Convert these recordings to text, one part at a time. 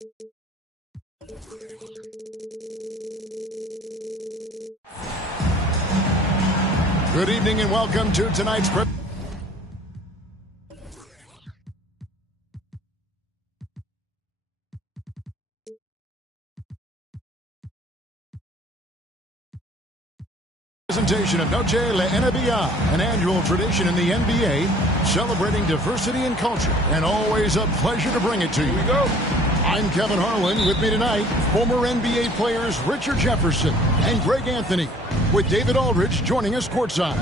Good evening and welcome to tonight's presentation of Noche La NBA, an annual tradition in the NBA, celebrating diversity and culture, and always a pleasure to bring it to you. Here we go. I'm Kevin Harlan. With me tonight, former NBA players Richard Jefferson and Greg Anthony, with David Aldridge joining us courtside.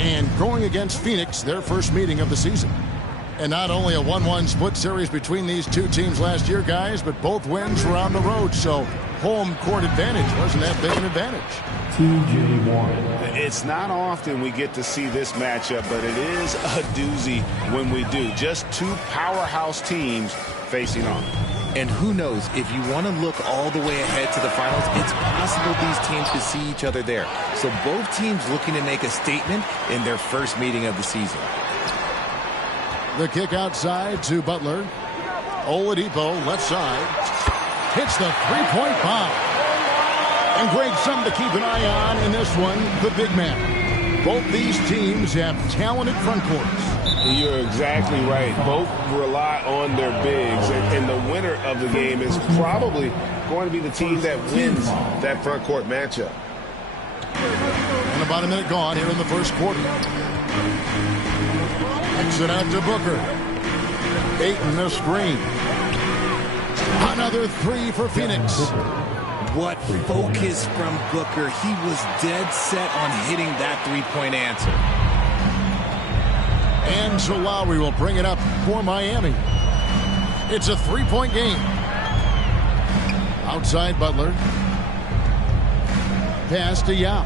And going against Phoenix, their first meeting of the season. And not only a 1-1 split series between these two teams last year, guys, but both wins were on the road, so home court advantage wasn't that big an advantage. TJ Warren. It's not often we get to see this matchup, but it is a doozy when we do. Just two powerhouse teams facing off. And who knows, if you want to look all the way ahead to the finals, it's possible these teams could see each other there. So both teams looking to make a statement in their first meeting of the season. The kick outside to Butler. Oladipo, left side. Hits the three-point bomb. And Greg, something to keep an eye on in this one, the big man. Both these teams have talented front courts. You're exactly right. Both rely on their bigs, and the winner of the game is probably going to be the team that wins that front court matchup. And about a minute gone here in the first quarter. Kicks it out to Booker. Ayton the screen. Another three for Phoenix. What focus from Booker. He was dead set on hitting that three-point answer. And so Lowry will bring it up for Miami. It's a three-point game. Outside Butler. Pass to Yao.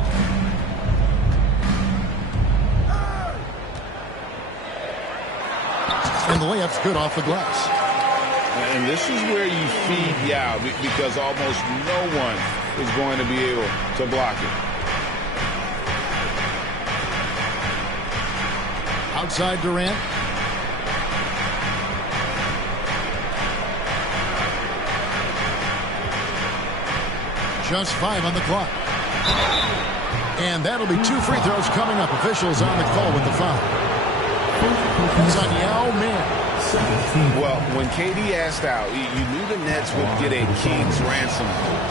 And the layup's good off the glass. And this is where you feed Yao, because almost no one is going to be able to block it. Outside Durant. Just 5 on the clock. And that'll be 2 free throws coming up. Officials on the call with the foul. It's on Yao Ming. Well, when KD asked out, you knew the Nets would get a king's ransom.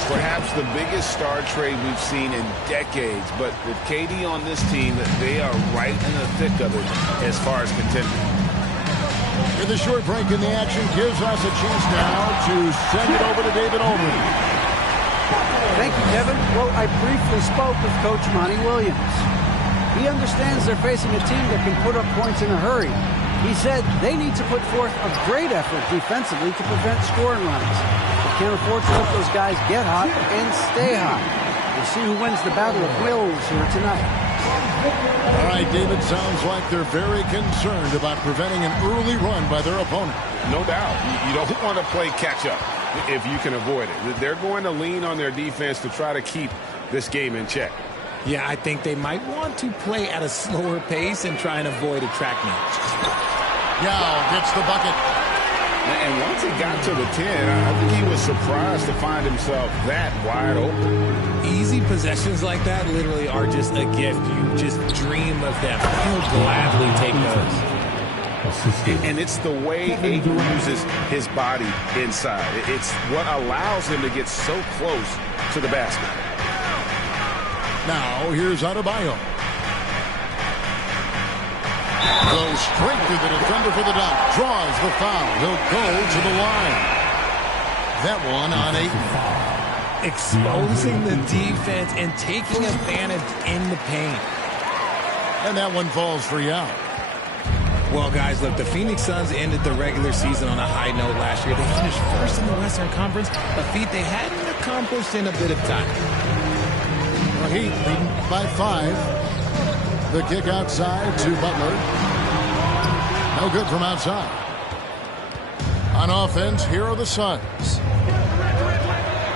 Perhaps the biggest star trade we've seen in decades. But with KD on this team, they are right in the thick of it as far as contending. And the short break in the action gives us a chance now to send it over to David Aldridge. Thank you, Kevin. Well, I briefly spoke with Coach Monty Williams. He understands they're facing a team that can put up points in a hurry. He said they need to put forth a great effort defensively to prevent scoring runs. They can't afford to let those guys get hot and stay hot. We'll see who wins the battle of wills here tonight. All right, David, sounds like they're very concerned about preventing an early run by their opponent. No doubt. You don't want to play catch-up if you can avoid it. They're going to lean on their defense to try to keep this game in check. Yeah, I think they might want to play at a slower pace and try and avoid a track match. Yao gets the bucket. And once he got to the 10, I think he was surprised to find himself that wide open. Easy possessions like that literally are just a gift. You just dream of them. He'll gladly take those. And it's the way Ayton uses his body inside. It's what allows him to get so close to the basket. Now, here's Adebayo. Goes straight through the defender for the dunk. Draws the foul. He'll go to the line. That one on Ayton. Exposing the defense and taking advantage in the paint. And that one falls for Yao. Well, guys, look, the Phoenix Suns ended the regular season on a high note last year. They finished first in the Western Conference, a feat they hadn't accomplished in a bit of time. The Heat leading by 5. The kick outside to Butler. No good from outside. On offense, here are the Suns.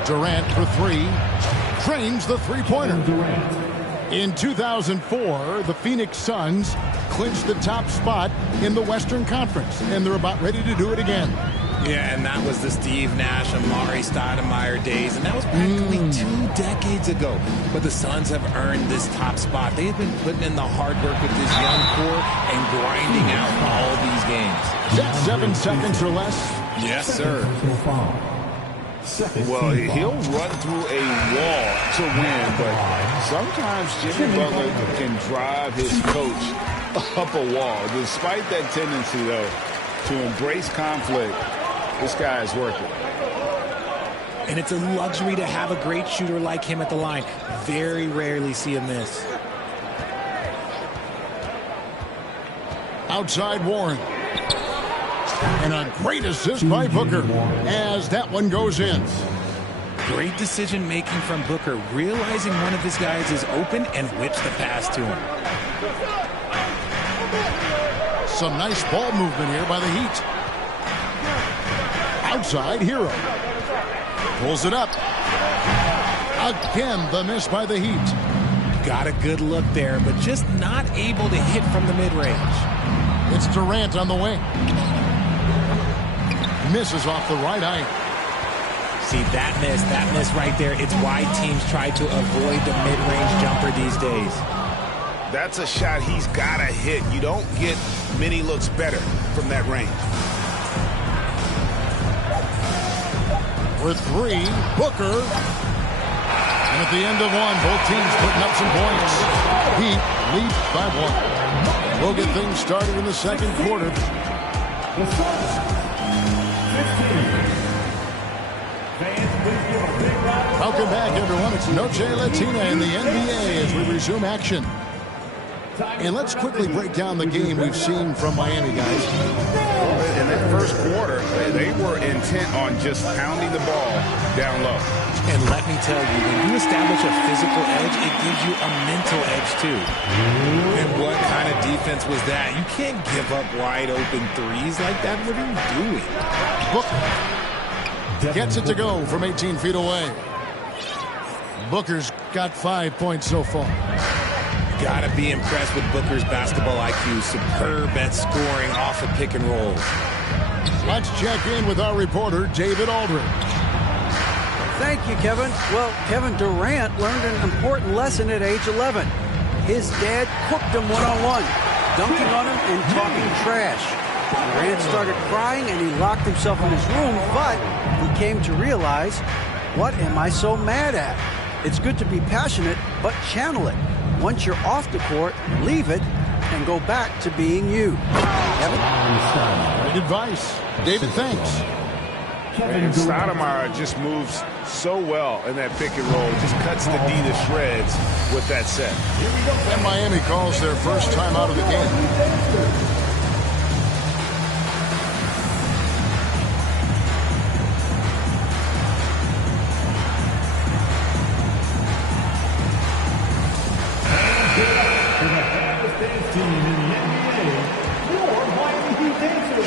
Durant for 3. Drains the three-pointer. In 2004, the Phoenix Suns clinched the top spot in the Western Conference, and they're about ready to do it again. Yeah, and that was the Steve Nash and Amari Stoudemire days, and that was practically 2 decades ago. But the Suns have earned this top spot. They have been putting in the hard work with this young core and grinding out all these games. Is that 7 seconds or less? Yes, sir. Well, he'll run through a wall to win, but sometimes Jimmy Butler can drive his coach up a wall. Despite that tendency, though, to embrace conflict, this guy is worth it. And it's a luxury to have a great shooter like him at the line. Very rarely see him miss. Outside Warren. And a great assist by Booker as that one goes in. Great decision making from Booker, realizing one of his guys is open and whips the pass to him. Some nice ball movement here by the Heat. Outside Hero. Pulls it up. Again, the miss by the Heat. Got a good look there, but just not able to hit from the mid-range. It's Durant on the wing. Misses off the right eye. See, that miss right there, it's why teams try to avoid the mid-range jumper these days. That's a shot he's got to hit. You don't get many looks better from that range. For 3, Booker. And at the end of one, both teams putting up some points. Heat lead by 1. We'll get things started in the second quarter. Welcome back, everyone. It's Noche Latina in the NBA as we resume action. And let's quickly break down the game we've seen from Miami, guys. In that first quarter, they were intent on just pounding the ball down low. And let me tell you, when you establish a physical edge, it gives you a mental edge, too. And what kind of defense was that? You can't give up wide open threes like that. What are you doing? Booker gets it to go from 18 feet away. Booker's got 5 points so far. Gotta be impressed with Booker's basketball IQ. Superb at scoring off of pick and rolls. Let's check in with our reporter, David Aldridge. Thank you, Kevin. Well, Kevin Durant learned an important lesson at age 11. His dad cooked him one-on-one, dunking on him and talking trash. Durant started crying and he locked himself in his room, but he came to realize, what am I so mad at? It's good to be passionate, but channel it. Once you're off the court, leave it and go back to being you. Kevin? Great advice. David, thanks. And Stoudemire just moves so well in that pick and roll. Just cuts the D to shreds with that set. And Miami calls their first time out of the game.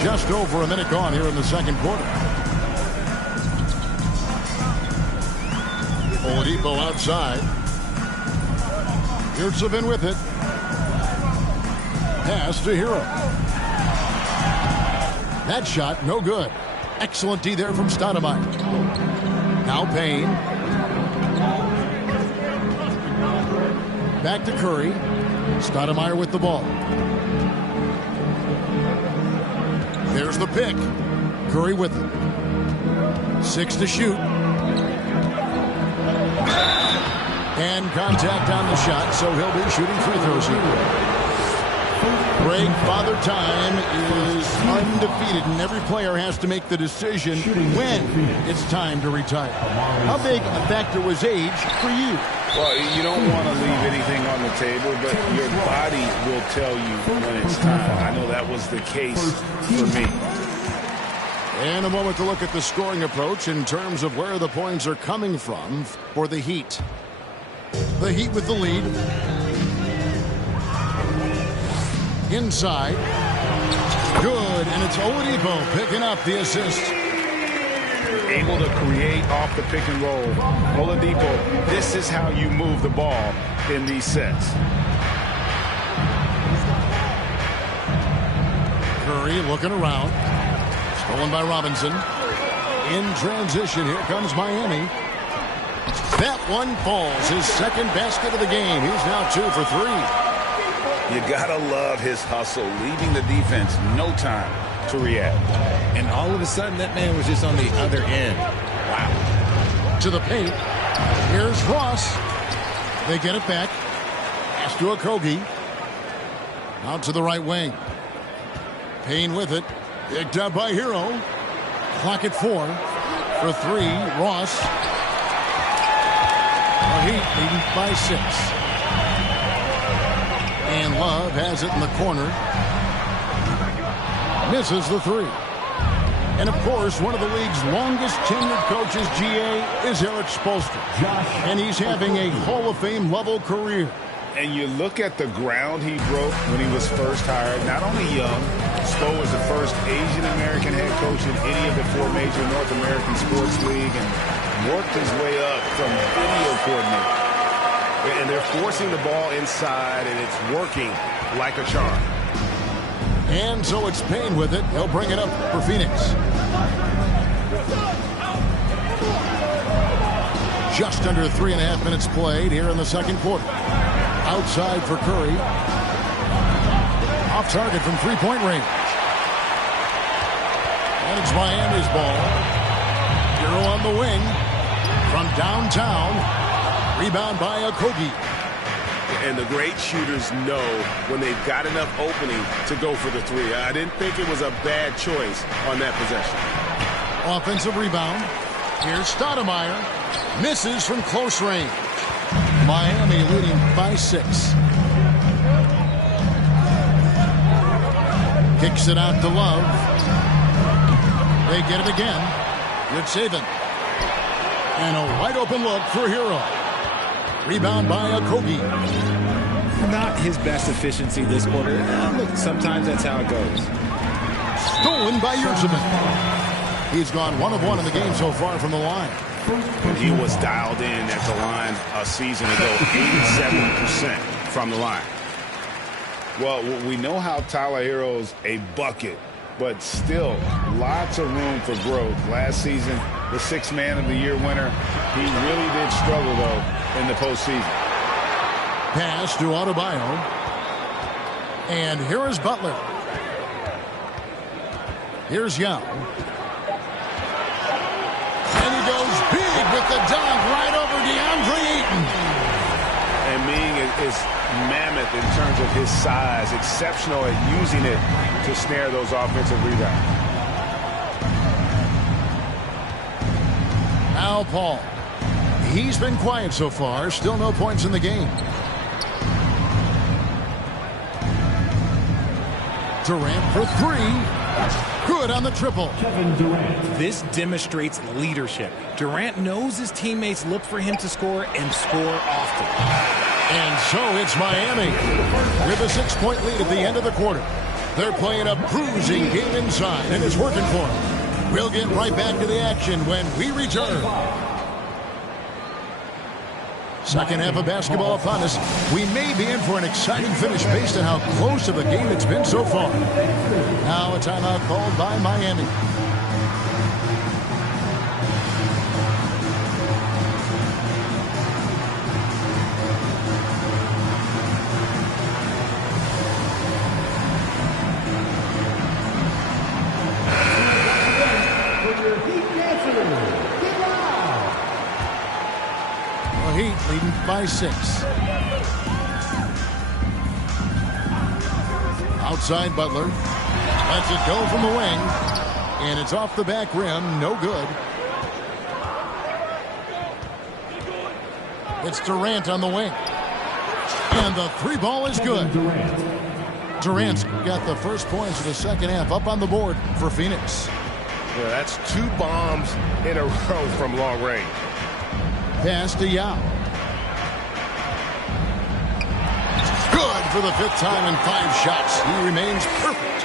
Just over a minute gone here in the second quarter. Oladipo outside. Yurtsevin with it. Pass to Hero. That shot, no good. Excellent D there from Stoudemire. Now Payne. Back to Curry. Stoudemire with the ball. There's the pick. Curry with it. 6 to shoot. And contact on the shot, so he'll be shooting free throws here. Greg, Father Time is undefeated, and every player has to make the decision when it's time to retire. How big a factor was age for you? Well, you don't want to leave anything on the table, but your body will tell you when it's time. I know that was the case for me. And a moment to look at the scoring approach in terms of where the points are coming from for the Heat. The Heat with the lead. Inside. Good, and it's Oladipo picking up the assist. Able to create off the pick and roll. Oladipo, this is how you move the ball in these sets. Curry looking around. Stolen by Robinson. In transition, here comes Miami. That one falls. His second basket of the game. He's now 2 for 3. You gotta love his hustle, leaving the defense no time to react. And all of a sudden, that man was just on the other end. Wow. To the paint. Here's Ross. They get it back. Pass to Okogie. Out to the right wing. Payne with it. Picked up by Hero. Clock at 4. For 3, Ross. The Heat leading by 6. And Love has it in the corner. Misses the 3. And, of course, one of the league's longest tenured coaches, GA, is Eric Spoelstra. And he's having a Hall of Fame level career. And you look at the ground he broke when he was first hired. Not only young, Spo was the first Asian-American head coach in any of the 4 major North American sports league and worked his way up from video coordinator. And they're forcing the ball inside, and it's working like a charm. And so it's Payne with it. He'll bring it up for Phoenix. Just under 3.5 minutes played here in the second quarter. Outside for Curry. Off target from three-point range. And it's Miami's ball. Hero on the wing. From downtown. Rebound by Okogie. And the great shooters know when they've got enough opening to go for the 3. I didn't think it was a bad choice on that possession. Offensive rebound. Here's Stoudemire. Misses from close range. Miami leading by 6. Kicks it out to Love. They get it again. Good saving. And a wide open look for Hero. Rebound by Okogie. Not his best efficiency this quarter. Look, sometimes that's how it goes. Stolen by Yurtseven. He's gone 1 of 1 in the game so far from the line. He was dialed in at the line a season ago, 87% from the line. Well, we know how Tyler Hero's a bucket, but still lots of room for growth. Last season, the 6th Man of the Year winner, he really did struggle, though, in the postseason. Pass to Adebayo. And here is Butler. Here's Young. And he goes big with the dunk right over DeAndre Ayton. And Ming is mammoth in terms of his size, exceptional at using it to snare those offensive rebounds. Now Paul. He's been quiet so far. Still no points in the game. Durant for 3. Good on the triple. This demonstrates leadership. Durant knows his teammates look for him to score and score often. And so it's Miami with a 6-point lead at the end of the quarter. They're playing a bruising game inside, and it's working for them. We'll get right back to the action when we return. Second half of basketball upon us. We may be in for an exciting finish based on how close of a game it's been so far. Now a timeout called by Miami. Heat leading by 6. Outside Butler. Lets it go from the wing. And it's off the back rim. No good. It's Durant on the wing. And the 3 ball is good. Durant's got the first points of the second half up on the board for Phoenix. Yeah, that's 2 bombs in a row from long range. Pass to Yao. Good for the 5th time in 5 shots. He remains perfect.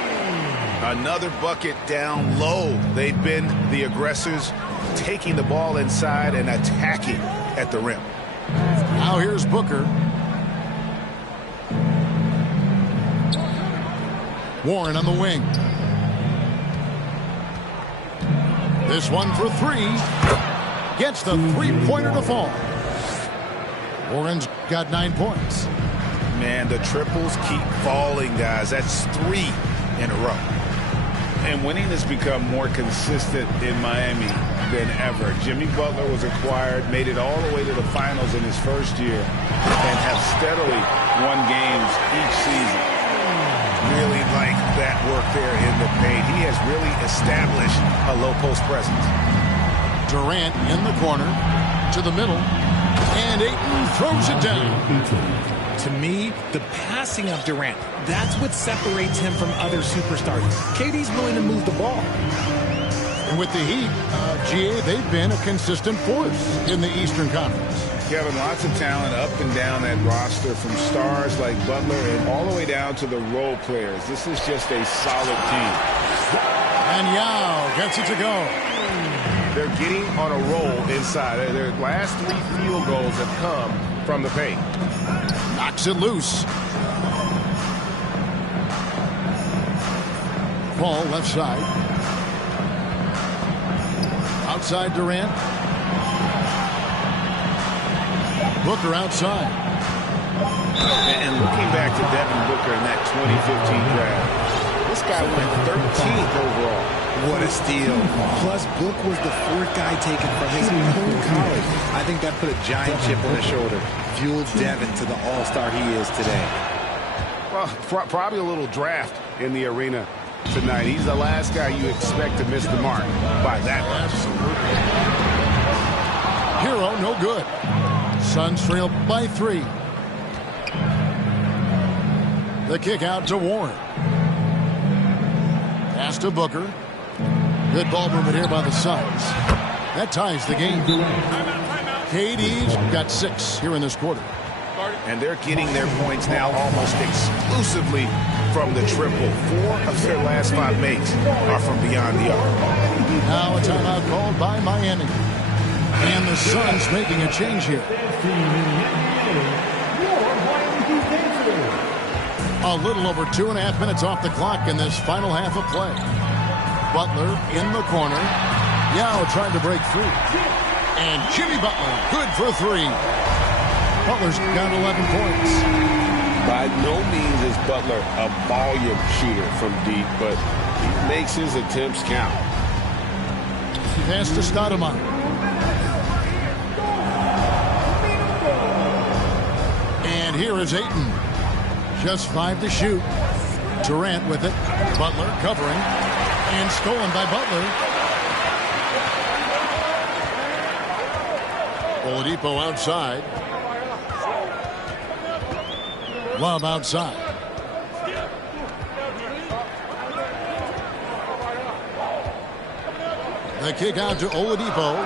Another bucket down low. They've been the aggressors, taking the ball inside and attacking at the rim. Now here's Booker. Warren on the wing. This one for three. Gets the three-pointer to fall. Warren's got 9 points. Man, the triples keep falling, guys. That's 3 in a row. And winning has become more consistent in Miami than ever. Jimmy Butler was acquired, made it all the way to the finals in his first year, and have steadily won games each season. Really like that work there in the paint. He has really established a low post presence. Durant in the corner, to the middle, and Ayton throws it down. To me, the passing of Durant, that's what separates him from other superstars. KD's willing to move the ball. And with the Heat, GA, they've been a consistent force in the Eastern Conference. Kevin, lots of talent up and down that roster, from stars like Butler and all the way down to the role players. This is just a solid team. And Yao gets it to go. They're getting on a roll inside. Their last 3 field goals have come from the paint. Knocks it loose. Ball left side. Outside Durant. Booker outside. And looking back to Devin Booker in that 2015 draft, this guy went 13th overall. What a steal. Plus, Book was the 4th guy taken from his own college. I think that put a giant chip on his shoulder. Fueled Devin to the all-star he is today. Well, probably a little draft in the arena tonight. He's the last guy you expect to miss the mark by that much. Hero, no good. Suns trail by 3. The kick out to Warren. Pass to Booker. Good ball movement here by the Suns. That ties the game. KD's got 6 here in this quarter. And they're getting their points now almost exclusively from the triple. 4 of their last 5 makes are from beyond the arc. Now a timeout called by Miami. And the Suns making a change here. A little over 2.5 minutes off the clock in this final half of play. Butler in the corner. Yao trying to break free. And Jimmy Butler, good for 3. Butler's got 11 points. By no means is Butler a volume shooter from deep, but he makes his attempts count. Pass to Stoudemire. And here is Ayton. Just 5 to shoot. Durant with it. Butler covering. And stolen by Butler. Oladipo outside. Love outside. The kick out to Oladipo.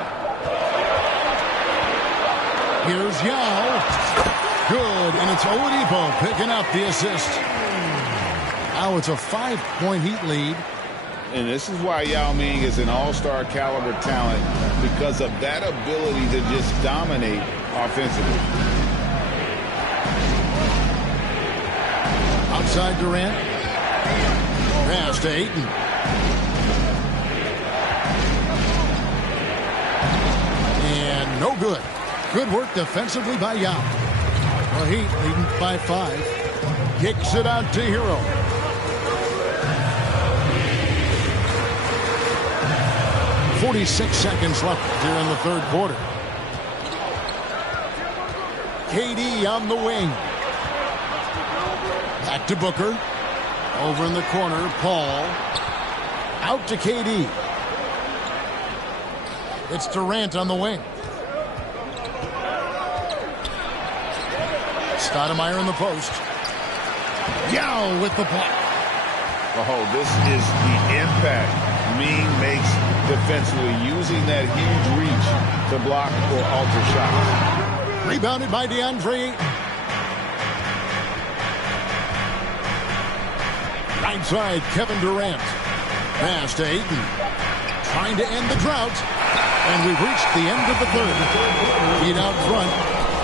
Here's Yao. Good, and it's Oladipo picking up the assist. Now it's a 5-point Heat lead. And this is why Yao Ming is an all-star caliber talent, because of that ability to just dominate offensively. Outside Durant. Pass to Ayton. And no good. Good work defensively by Yao. The Heat leading by 5. Kicks it out to Hero. .46 seconds left here in the third quarter. KD on the wing. Back to Booker. Over in the corner, Paul. Out to KD. It's Durant on the wing. Stoudemire in the post. Yao with the block. Oh, this is the impact Ming makes defensively, using that huge reach to block or alter shots. Rebounded by DeAndre Ayton. Right side, Kevin Durant. Pass to Ayton. Trying to end the drought. And we've reached the end of the third. Heat out front,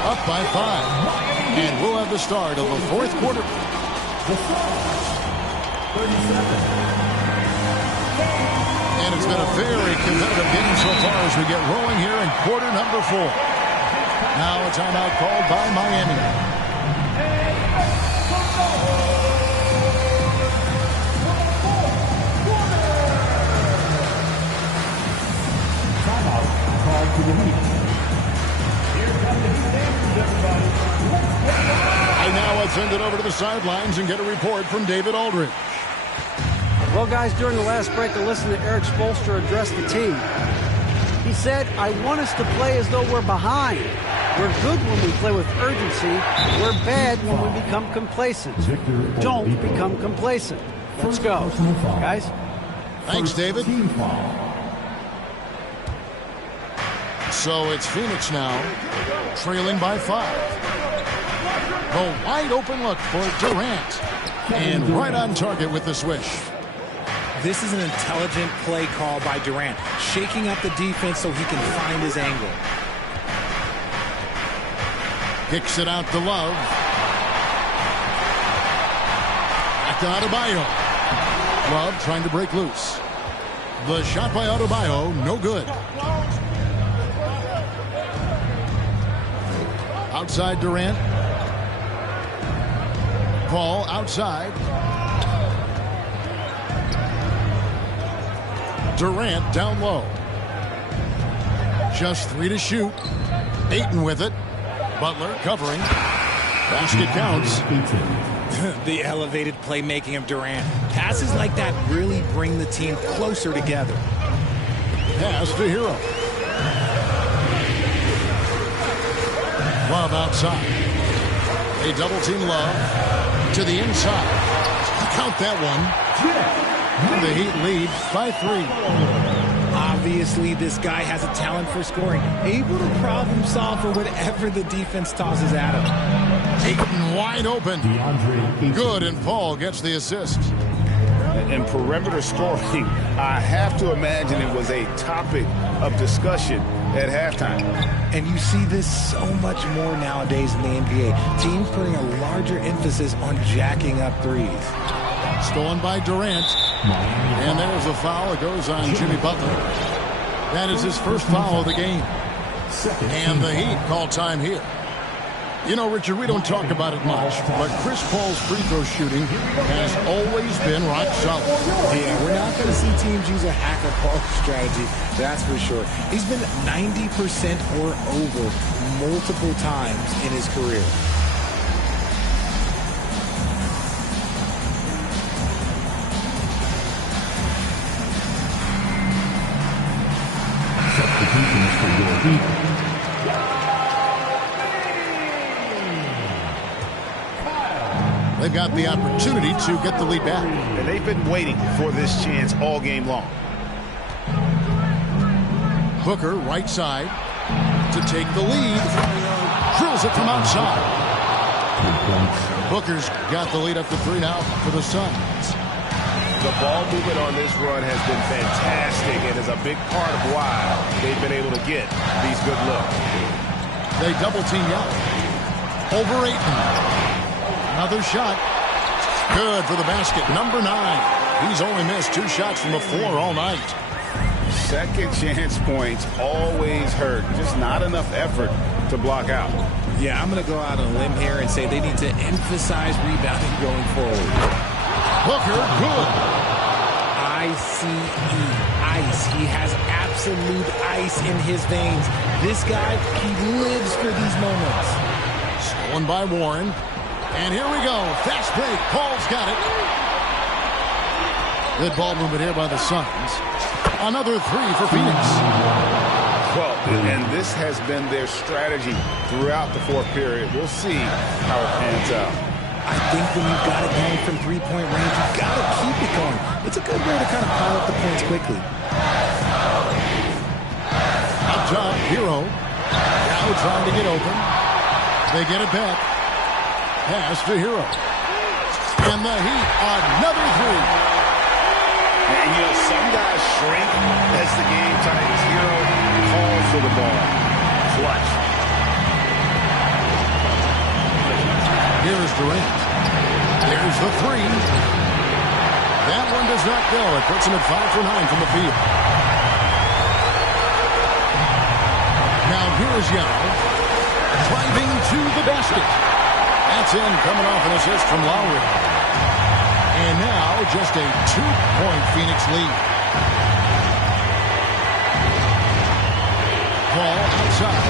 up by 5. And we'll have the start of the fourth quarter. And it's been a very competitive game so far as we get rolling here in quarter number 4. Now a timeout called by Miami. Timeout called to the Heat. Here come the Heat Dancers, everybody. And now let's send it over to the sidelines and get a report from David Aldridge. Well, guys, during the last break, I listened to Eric Spoelstra address the team. He said, I want us to play as though we're behind. We're good when we play with urgency. We're bad when we become complacent. Don't become complacent. Let's go. Guys? Thanks, David. So it's Phoenix now, trailing by 5. The wide open look for Durant. And right on target with the swish. This is an intelligent play call by Durant, shaking up the defense so he can find his angle. Kicks it out to Love. Back to Adebayo. Love trying to break loose. The shot by Adebayo, no good. Outside Durant. Paul outside. Durant down low. Just 3 to shoot. Ayton with it. Butler covering. Basket counts. The elevated playmaking of Durant. Passes like that really bring the team closer together. Pass to Hero. Love outside. They double team Love to the inside. Count that one. And the Heat leads by 3. Obviously, this guy has a talent for scoring. Able to problem solve for whatever the defense tosses at him. Ayton wide open. Good, and Paul gets the assist. And perimeter scoring, I have to imagine it was a topic of discussion at halftime. And you see this so much more nowadays in the NBA. Teams putting a larger emphasis on jacking up threes. Stolen by Durant. And there's a foul. It goes on Jimmy Butler. That is his first foul of the game. And the Heat call time here. You know, Richard, we don't talk about it much, but Chris Paul's free throw shooting has always been rock solid. Yeah, we're not going to see teams use a hacker Paul strategy, that's for sure. He's been 90% or over multiple times in his career. Substitutions for your Heat. They've got the opportunity to get the lead back. And they've been waiting for this chance all game long. Booker, right side, to take the lead. Drills it from outside. Booker's got the lead up to 3 now for the Suns. The ball movement on this run has been fantastic and is a big part of why they've been able to get these good looks. They double team Young. Over Ayton. Another shot. Good for the basket. Number 9. He's only missed 2 shots from the floor all night. Second chance points always hurt. Just not enough effort to block out. Yeah, I'm going to go out on a limb here and say they need to emphasize rebounding going forward. Booker, good. I-C-E, ice. He has absolute ice in his veins. This guy, he lives for these moments. Stolen by Warren. And here we go. Fast break. Paul's got it. Good ball movement here by the Suns. Another 3 for Phoenix. Well, and this has been their strategy throughout the fourth period. We'll see how it pans out. I think when you've got it going from three-point range, you've got to keep it going. It's a good way to kind of pile up the points quickly. Up top, Hero. Now trying to get open. They get it back. Pass to Hero. And the Heat, another 3. And, you know, some guys shrink as the game tightens. Hero calls for the ball. Clutch. Here's Durant. There's the 3. That one does not go. It puts him at 5 for 9 from the field. Now here's Yao. Driving to the basket. That's in, coming off an assist from Lowry. And now just a 2-point Phoenix lead. Ball outside.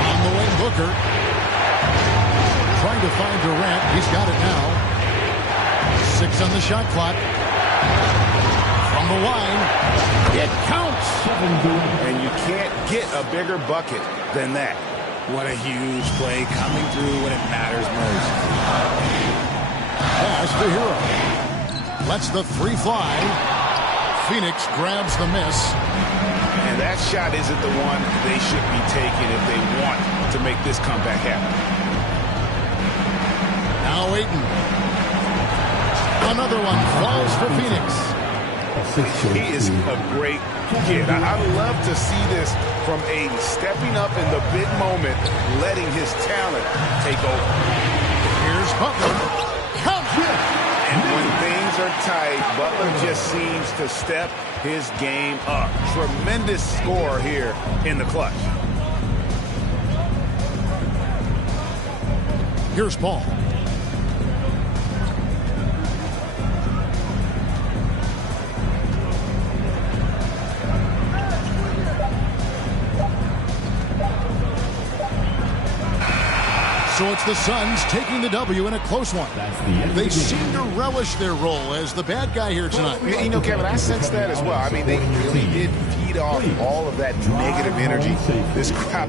On the wing, Booker. Trying to find Durant. He's got it now. 6 on the shot clock. From the line. It counts. And you can't get a bigger bucket than that. What a huge play coming through when it matters most. Pass to Hero. Lets the 3 fly. Phoenix grabs the miss. And that shot isn't the one they should be taking if they want to make this comeback happen. Now Ayton. Another one falls for Phoenix. He is a great kid. I love to see this from Ayton, stepping up in the big moment, letting his talent take over. Here's Butler. Count him. And when things are tight, Butler just seems to step his game up. Tremendous score here in the clutch. Here's Paul. So it's the Suns taking the W in a close one. They seem to relish their role as the bad guy here tonight. You know, Kevin, I sense that as well. I mean, they really did feed off all of that negative energy. This crowd